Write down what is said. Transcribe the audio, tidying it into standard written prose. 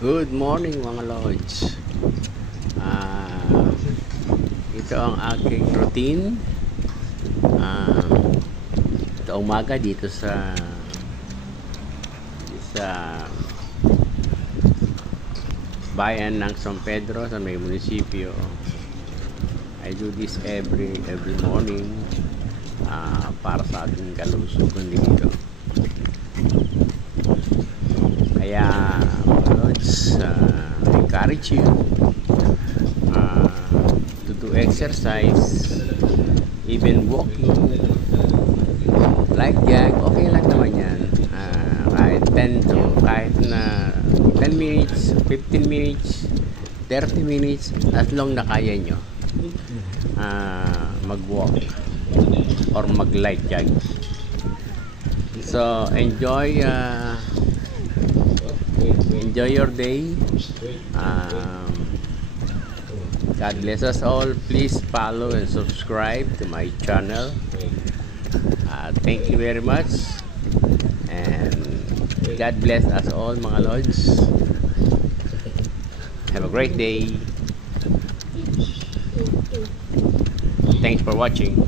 Good morning mga lodge. Ito ang aking routine. Ito umaga dito sa bayan ng San Pedro sa may munisipyo. I do this every morning para sa ating kalusugan dito. Kaya mga lodge, I encourage you to do exercise, even walking, like jog, okay lang naman yan. Kahit na 10 minutes, 15 minutes, 30 minutes, as long na kaya nyo mag-walk or mag-light jog. So enjoy your day. God bless us all. Please follow and subscribe to my channel. Thank you very much, and God bless us all mga lords. Have a great day. Thanks for watching.